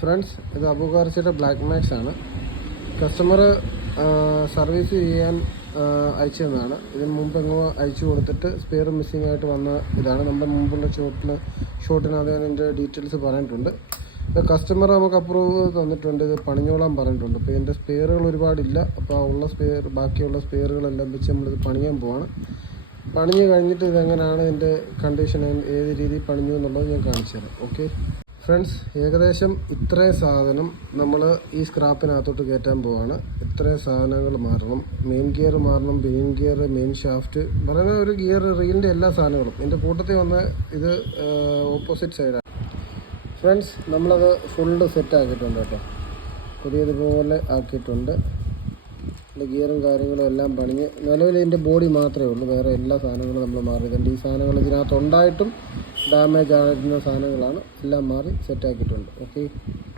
Friends, ഇത് അബുഗാർസിയുടെ black max ആണ്. Customer service ചെയ്യാൻ അയച്ചു തന്നതാണ്. ഇതിന് മുമ്പ് എങ്ങോ അയച്ചു കൊടുത്തിട്ട് സ്പെയർ മിസ്സിംഗ് ആയിട്ട് വന്ന ഇതാണ്. നമ്മുടെ മുമ്പുള്ള ഷോട്ടിനകത്ത് ഞാൻ ഇതിൻ്റെ ഡീറ്റെയിൽസ് പറഞ്ഞിട്ടുണ്ട്. ഇപ്പോൾ കസ്റ്റമർ നമുക്ക് അപ്രൂവ് തന്നിട്ടുണ്ട്, ഇത് പണിഞ്ഞോളാൻ പറഞ്ഞിട്ടുണ്ട്. അപ്പോൾ ഇതിൻ്റെ സ്പെയറുകൾ ഒരുപാടില്ല. അപ്പോൾ ബാക്കിയുള്ള സ്പെയറുകളെല്ലാം വെച്ച് നമ്മളിത് പണിയാൻ പോവാണ്. പണിഞ്ഞ് കഴിഞ്ഞിട്ട് ഇതെങ്ങനെയാണ് ഇതിൻ്റെ കണ്ടീഷൻ, ഏത് രീതിയിൽ പണിഞ്ഞു എന്നുള്ളത് ഞാൻ കാണിച്ചു തരാം. ഓക്കെ ഫ്രണ്ട്സ്, ഏകദേശം ഇത്രയും സാധനം നമ്മൾ ഈ സ്ക്രാപ്പിനകത്തോട്ട് കയറ്റാൻ പോവാണ്. ഇത്രയും സാധനങ്ങൾ മാറണം. മെയിൻ ഗിയർ മാറണം, മെയിൻ ഗിയർ, മെയിൻ ഷാഫ്റ്റ്, പറയുന്ന ഒരു ഗിയർ റീലിൻ്റെ എല്ലാ സാധനങ്ങളും. ഇതിൻ്റെ കൂട്ടത്തിൽ വന്ന് ഇത് ഓപ്പോസിറ്റ് സൈഡാണ്. ഫ്രണ്ട്സ്, നമ്മളത് ഫുള്ള് സെറ്റ് ആക്കിയിട്ടുണ്ട് കേട്ടോ. പുതിയതുപോലെ ആക്കിയിട്ടുണ്ട്. ഗിയറും കാര്യങ്ങളും എല്ലാം പണിഞ്ഞ് നിലവിൽ ഇതിൻ്റെ ബോഡി മാത്രമേ ഉള്ളൂ. വേറെ എല്ലാ സാധനങ്ങളും നമ്മൾ മാറിയിട്ടുണ്ട്. ഈ സാധനങ്ങൾ ഇതിനകത്ത് ഉണ്ടായിട്ടും ഡാമേജ് ആയിരുന്ന സാധനങ്ങളാണ്. എല്ലാം മാറി സെറ്റാക്കിയിട്ടുണ്ട്. ഓക്കെ.